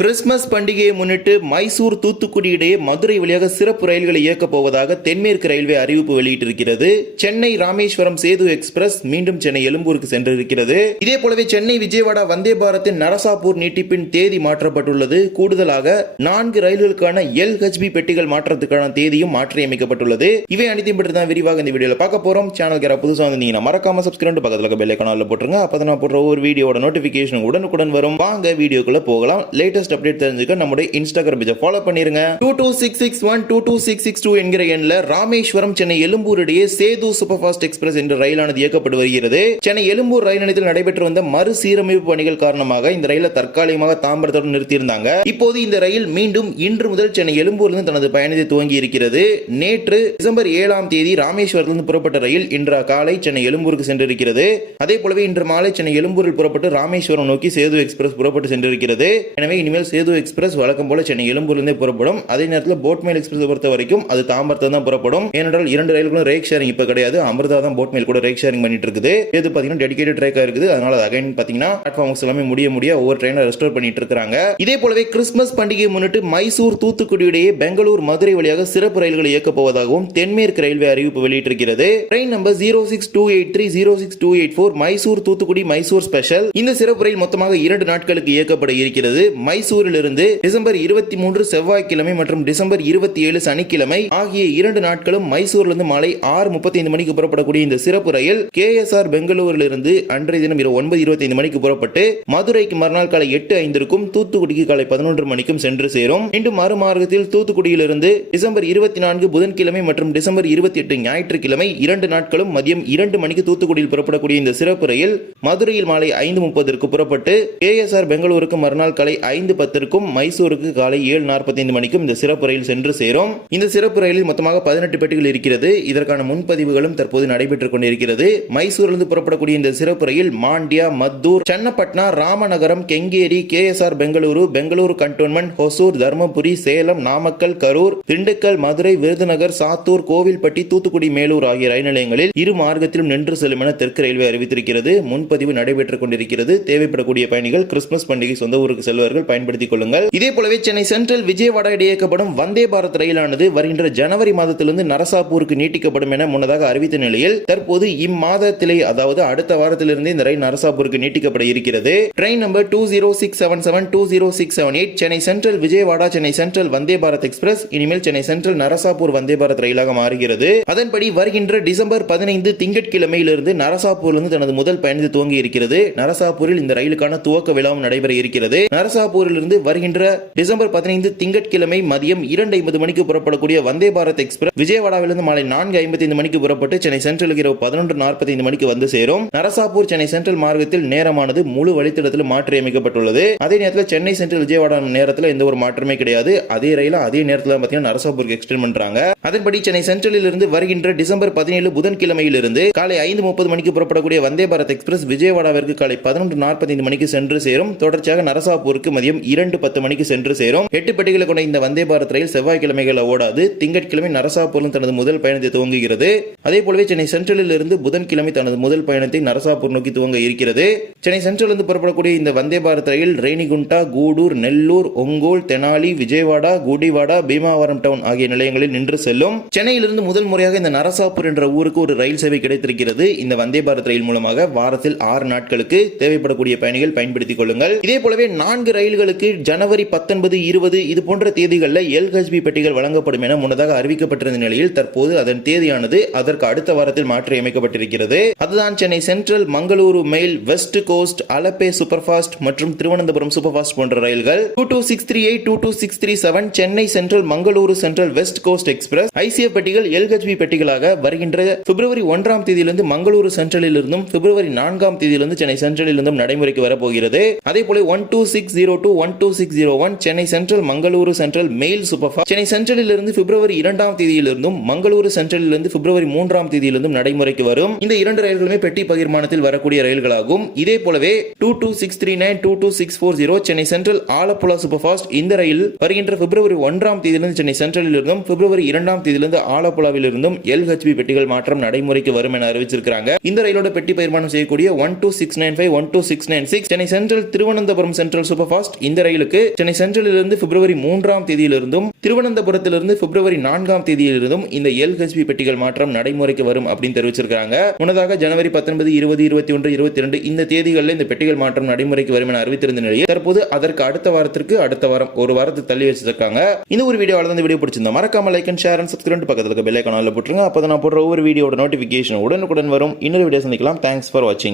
Christmas பண்டிகையை முன்னிட்டு மைசூர் தூத்துக்குடி இடையே மதுரை வழியாக சிறப்பு ரயில்களை இயக்கப் போவதாக தென்மேற்கு ரயில்வே அறிவிப்பு வெளியிட்டிருக்கிறது. சென்னை ராமேஸ்வரம் சேது எக்ஸ்பிரஸ் மீண்டும் சென்னை எழும்பூருக்கு சென்றிருக்கிறது. இதே போலவே சென்னை விஜயவாடா வந்தே பாரத்தின் நரசாப்பூர் நீட்டிப்பின் தேதி மாற்றப்பட்டுள்ளது. கூடுதலாக நான்கு ரயில்களுக்கான எல் பெட்டிகள் மாற்றத்துக்கான தேதியும் மாற்றியமைக்கப்பட்டுள்ளது. இவை அனைத்தையும் பற்றி தான் விரிவாக இந்த வீடியோவில் பார்க்க போறோம். சேனலுக்கு யாராவது புதுசாக வந்தீங்கன்னா மறக்காம சப்ஸ்கிரைப் பக்கத்தில் இருக்க பெல் ஐக்கானில் போட்டுருங்க. அப்போ நான் போடுற ஒவ்வொரு வீடியோட நோட்டிபிகேஷன் உடனுக்குடன் வரும். வாங்க வீடியோக்குள்ள போகலாம். லேட்டஸ்ட் லேட்டஸ்ட் அப்டேட் தெரிஞ்சுக்க நம்முடைய இன்ஸ்டாகிராம் பேஜை ஃபாலோ பண்ணிருங்க. Two two six six one two two six six two என்கிற எண்ணில் ராமேஸ்வரம் சென்னை எழும்பூர் இடையே சேது சூப்பர் ஃபாஸ்ட் எக்ஸ்பிரஸ் என்ற ரயிலானது இயக்கப்பட்டு வருகிறது. சென்னை எழும்பூர் ரயில் நிலையத்தில் நடைபெற்று வந்த மறுசீரமைப்பு பணிகள் காரணமாக இந்த ரயிலை தற்காலிகமாக தாம்பரத்துடன் நிறுத்தியிருந்தாங்க. இப்போது இந்த ரயில் மீண்டும் இன்று முதல் சென்னை எழும்பூரிலிருந்து தனது பயணத்தை துவங்கி இருக்கிறது. நேற்று டிசம்பர் ஏழாம் தேதி ராமேஸ்வரத்திலிருந்து புறப்பட்ட ரயில் இன்று காலை சென்னை எழும்பூருக்கு சென்றிருக்கிறது. அதே போலவே இன்று மாலை சென்னை எழும்பூரில் புறப்பட்டு ராமேஸ்வரம் நோக்கி சேது எக்ஸ்பிரஸ் புறப்பட்டு சென்றிருக்கிறது. எனவே இனிமேல் சேது எக்ஸ்பிரஸ் வழக்கம் போல சென்னை எழும்பூர்லேருந்தே புறப்படும். அதே நேரத்தில் போட்மெயில் எக்ஸ்பிரஸ் பொறுத்த வரைக்கும் அது தாம்பரத்தில் தான் புறப்படும். ஏனென்றால் இரண்டு ரயில்களும் ரேக் ஷேரிங் இப்போ கிடையாது. அமிர்தா தான் போட்மெயில் கூட ரேக் ஷேரிங் பண்ணிட்டு இருக்குது. இது பார்த்தீங்கன்னா டெடிகேட்டட் ட்ரேக்காக இருக்குது. அதனால அகைன் பார்த்தீங்கன்னா பிளாட்ஃபார்ம்ஸ் எல்லாமே முடிய முடிய ஒவ்வொரு ட்ரெயினை ரெஸ்டோர் பண்ணிட்டு இருக்காங்க இதே போலவே கிறிஸ்துமஸ் பண்டிகையை முன்னிட்டு மைசூர் தூத்துக்குடி இடையே பெங்களூர் மதுரை வழியாக சிறப்பு ரயில்களை இயக்கப் போவதாகவும் தென்மேற்கு ரயில்வே அறிவிப்பு வெளியிட்டிருக்கிறது. Train number zero six two eight three zero six two eight four Mysore Thoothukudi Mysore special இந்த சிறப்பு ரயில் மொத்தமாக இரண்டு நாட்களுக்கு இயக்கப்பட இருக்கிறது. மைசூரில் மைசூரிலிருந்து டிசம்பர் இருபத்தி மூன்று செவ்வாய்க்கிழமை மற்றும் டிசம்பர் இருபத்தி ஏழு சனிக்கிழமை ஆகிய இரண்டு நாட்களும் மைசூரிலிருந்து மாலை ஆறு முப்பத்தி ஐந்து மணிக்கு புறப்படக்கூடிய இந்த சிறப்பு ரயில் கே எஸ் ஆர் பெங்களூரிலிருந்து அன்றைய தினம் இரவு ஒன்பது இருபத்தி ஐந்து மணிக்கு புறப்பட்டு மதுரைக்கு மறுநாள் காலை எட்டு ஐந்திற்கும் தூத்துக்குடிக்கு காலை பதினொன்று மணிக்கும் சென்று சேரும். மீண்டும் மறுமார்க்கத்தில் தூத்துக்குடியிலிருந்து டிசம்பர் இருபத்தி நான்கு புதன்கிழமை மற்றும் டிசம்பர் இருபத்தி எட்டு ஞாயிற்றுக்கிழமை இரண்டு நாட்களும் மதியம் இரண்டு மணிக்கு தூத்துக்குடியில் புறப்படக்கூடிய இந்த சிறப்பு ரயில் மதுரையில் மாலை ஐந்து முப்பதற்கு புறப்பட்டு கே எஸ் ஆர் பெங்களூருக்கு மறுநாள் காலை ஐந்து பத்திற்கும் மைசூருக்கு காலை ஏழு நாற்பத்தைந்து மணிக்கும் இந்த சிறப்பு ரயில் சென்று சேரும். இந்த சிறப்பு ரயிலில் மொத்தமாக பதினெட்டு பெட்டிகள் இருக்கிறது. இதற்கான முன்பதிவுகளும் தற்போது நடைபெற்றுக் கொண்டிருக்கிறது. மைசூரிலிருந்து புறப்படக்கூடிய இந்த சிறப்பு ரயில் Mandya Maddur Channapatna Ramanagaram Kengeri K S R Bengaluru Bengaluru cantonment Hosur Dharmapuri Salem Namakkal Karur Dindigul Madurai Virudhunagar Sattur Kovilpatti Thoothukudi Melur ஆகிய ரயில் நிலையங்களில் இரு மார்க்கத்திலும் நின்று செல்லும் என தெற்கு ரயில்வே அறிவித்திருக்கிறது. முன்பதிவு நடைபெற்றுக் கொண்டிருக்கிறது. தேவைப்படக்கூடிய பயணிகள் கிறிஸ்துமஸ் பண்டிகை சொந்த ஊருக்கு செல்வார்கள். பயன்படுத்திக் கொள்ளுங்கள். இதே போலவே சென்னை சென்ட்ரல் விஜயவாடா இடையே இயக்கப்படும் வந்தே பாரத் ரயிலானது வருகின்ற ஜனவரி மாதத்திலிருந்து நரசாப்பூருக்கு நீட்டிக்கப்படும் என முன்னதாக அறிவித்த நிலையில் தற்போது இம்மாதத்திலே அதாவது அடுத்த வாரத்திலிருந்து இந்த ரயில் நரசாப்பூருக்கு நீட்டிக்கப்பட இருக்கிறது. Train number two zero six seven seven two zero six seven eight Chennai central Vijayawada Chennai central Vande Bharat express இனிமேல் சென்னை சென்ட்ரல் நரசாப்பூர் வந்தே பாரத் ரயிலாக மாறுகிறது. அதன்படி வருகின்ற டிசம்பர் பதினைந்து திங்கட்கிழமையிலிருந்து நரசாப்பூரிலிருந்து தனது முதல் பயணத்தை துவங்கி இருக்கிறது. நரசாப்பூரில் இந்த ரயிலுக்கான துவக்க விழாவும் நடைபெற இருக்கிறது. நரசாப்பூரிலிருந்து வருகின்ற டிசம்பர் பதினைந்து திங்கட்கிழமை மதியம் இரண்டு ஐம்பது மணிக்கு புறப்படக்கூடிய வந்தே பாரத் எக்ஸ்பிரஸ் விஜயவாடாவிலிருந்து மாலை நான்கு ஐம்பத்தைந்து மணிக்கு புறப்பட்டு சென்னை சென்ட்ரலுக்கு இரவு பதினொன்று நாற்பத்தைந்து மணிக்கு வந்து சேரும். நரசாப்பூர் சென்னை சென்ட்ரல் மார்க்கத்தில் நேரமானது முழு வழித்தடத்தில் மாற்றியமைக்கப்பட்டுள்ளது அதே நேரத்தில் சென்னை சென்ட்ரல் விஜயவாடா நேரத்தில் எந்த ஒரு மாற்றமே கிடையாது. அதே ரயில அதே நேரத்தில் பார்த்தீங்கன்னா நரசாப்பூருக்கு எக்ஸ்டெண்ட் பண்றாங்க. அதன்படி சென்னை சென்ட்ரலில் இருந்து வருகின்ற டிசம்பர் பதினேழு புதன்கிழமையிலிருந்து காலை ஐந்து முப்பது மணிக்கு புறப்படக்கூடிய வந்தே பாரத் எக்ஸ்பிரஸ் விஜயவாடாவிற்கு காலை பதினொன்று நாற்பத்தைந்து மணிக்கு சென்று சேரும். தொடர்ச்சியாக நரசாப்பூருக்கு மதியம் இரண்டு பத்து மணிக்கு சென்று சேரும். எட்டு பெட்டிகளை கொண்ட இந்த வந்தே பாரத் ரயில் செவ்வாய்க்கிழமைகள் ஓடாது. திங்கட்கிழமை நரசாப்பூரில் தனது முதல் பயணத்தை துவங்குகிறது. அதே போலவே சென்னை சென்ட்ரலில் இருந்து புதன்கிழமை தனது முதல் பயணத்தை நரசாப்பூர் நோக்கி துவங்க இருக்கிறது. சென்னை சென்ட்ரலிருந்து புறப்படக்கூடிய இந்த வந்தே பாரத் ரயில் ரேணிகுண்டா கூடூர் நெல்லூர் ஒங்கோல் தெனாலி விஜயவாடா குடிவாடா பீமாவரம் டவுன் ஆகிய நிலையங்களில் நின்று செல்லும். சென்னையிலிருந்து முதல் முறையாக இந்த நரசாப்பூர் என்ற ஊருக்கு ஒரு ரயில் சேவை கிடைத்திருக்கிறது. இந்த வந்தே பாரத் ரயில் மூலமாக வாரத்தில் ஆறு நாட்களுக்கு தேவைப்படக்கூடிய பயணிகள் பயன்படுத்திக் கொள்ளுங்கள். இதே போலவே நான்கு ரயில்களுக்கு ஜனவரி பத்தொன்பது இருபது இது போன்ற தேதிகளில் எல்ஹெச்பி பெட்டிகள் வழங்கப்படும் என முன்னதாக அறிவிக்கப்பட்டிருந்த நிலையில் தற்போது அதன் தேதியானது அதற்கு அடுத்த வாரத்தில் மாற்றியமைக்கப்பட்டிருக்கிறது. அதுதான் Chennai Central Mangaluru mail West Coast Alleppey super fast மற்றும் திருவனந்தபுரம் சூப்பர் ஃபாஸ்ட் போன்ற ரயில்கள். Two two six three eight two two six three seven Chennai Central Mangaluru Central West Coast Express. ICF பெட்டிகள் எல்ஹெச்பி பெட்டிகளாக வருகின்ற பிப்ரவரி ஒன்றாம் தேதியிலிருந்து மங்களூரு சென்ட்ரலில் இருந்தும் பிப்ரவரி நான்காம் தேதியிலிருந்து சென்னை சென்ட்ரலில் இருந்தும் நடைமுறைக்கு வரப்போகிறது. அதே போல one two six zero two one two six zero one Chennai central Mangaluru central mail super fast Chennai சென்ட்ரலிலிருந்து பிப்ரவரி இரண்டாம் தேதியிலிருந்தும் மங்களூரு சென்ட்ரலிலிருந்து பிப்ரவரி மூன்றாம் தேதியிலிருந்தும் நடைமுறைக்கு வரும். இந்த இரண்டு ரயில்களுமே பெட்டி பகிர்மானத்தில் வரக்கூடிய ரயில்களாகும். இதே போலவே two two six three nine two two six four zero Chennai central Alappuzha super fast இந்த ரயில் வருகின்ற பிப்ரவரி ஒன்றாம் தேதியிலிருந்து சென்னை சென்ட்ரலிலிருந்தும் பிப்ரவரி இரண்டாம் தேதியிலிருந்து ஆலப்புழாவிலிருந்தும் எல்ஹெச்பி பெட்டிகள் மாற்றம் நடைமுறைக்கு வரும் என அறிவிச்சிருக்காங்க இந்த ரயிலோட பெட்டி பகிர்மானம் செய்யக்கூடிய one two six nine five one two six nine six Chennai central Thiruvananthapuram central super fast இந்த ரயிலுக்கு சென்னை சென்ட்ரலிலிருந்து பிப்ரவரி மூன்றாம் தேதியிலிருந்தும் திருவனந்தபுரத்திலிருந்து பிப்ரவரி நான்காம் தேதியிலிருந்தும் இந்த எல்ஹெச்பி பெட்டிகள் மாற்றம் நடைமுறைக்கு வரும் அப்படின்னு தெரிவிச்சிருக்காங்க. முன்னதாக ஜனவரி பத்தொன்பது இருபது இருபத்தி ஒன்று இருபத்தி ரெண்டு இந்த தேதிகளில் இந்த பெட்டிகள் மாற்றம் நடைமுறைக்கு வரும் என அறிவித்திருந்த நிலையில் தற்போது அதற்கு அடுத்த வாரத்திற்கு அடுத்த வாரம் ஒரு வாரத்தை தள்ளி வச்சிருக்காங்க. இந்த ஒரு வீடியோ இந்த வீடியோ பிடிச்சிருந்தா மறக்காம like and share and subscribe பக்கத்தில் இருக்க பெல் ஐக்கானில் போட்டுருங்க. அப்போ நான் போடுற ஒவ்வொரு வீடியோட நோட்டிஃபிகேஷன் உடனுக்குடன் வரும். இன்னொரு வீடியோ சந்திக்கலாம். தேங்க்ஸ் ஃபார் வாட்சிங்